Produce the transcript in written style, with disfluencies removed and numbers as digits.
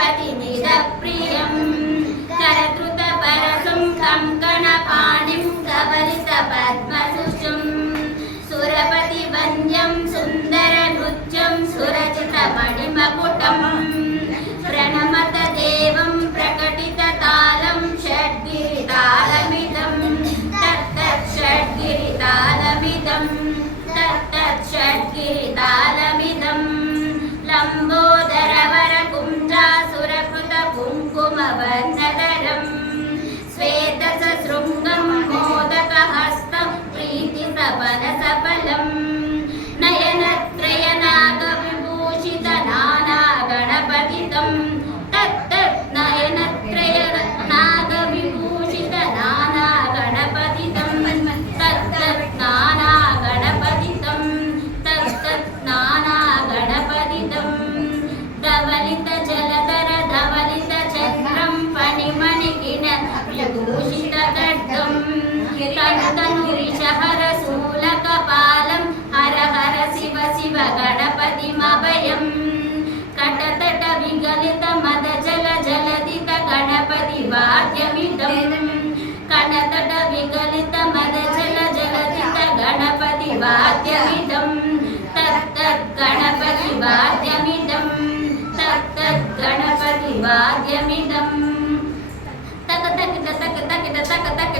गणपतिनिदप्रियं करद्रुतपरसं कङ्कणपाणिं कवलितपद्मसुषं सुरपतिवन्द्यं सुन्दरनृत्यं सुरचितमणिमकुटं प्रणमत देवं प्रकटिततालं षड्गिरितालमिदं तत्तत् षड्गिरितालमिदं तत्तत् षड्गिरितालमिदं लम्बोदरवरकुञ्जासुरकृतकुङ्कुमवर्णधरं श्वेतसशृङ्गं मोदकहस्तं प्रीतिसवनसफलं नयनत्रयनागविभूषितनानागणपतितं तत्तत् नयनत्रयनागविभूषितनानागणपतितं तत्तत् नानागणपतितं तत्तत् नानागणपतितं धवलितजलधर धवलितचन्द्रं फणिमणिकिणविभूषितखड्गं तन्तनुरिषहरशूलकपालं हर हर शिव शिव गणपतिमभयं कटतट विगलित मद जल जलदित गणपति वाद्यमिदं कटतट विगलित मद जल जलदित गणपति वाद्यमिदं तत्तत् गणपति वाद्यमिदं तत्तत् गणपति वाद्यमिदं तक तक तक तक तक तक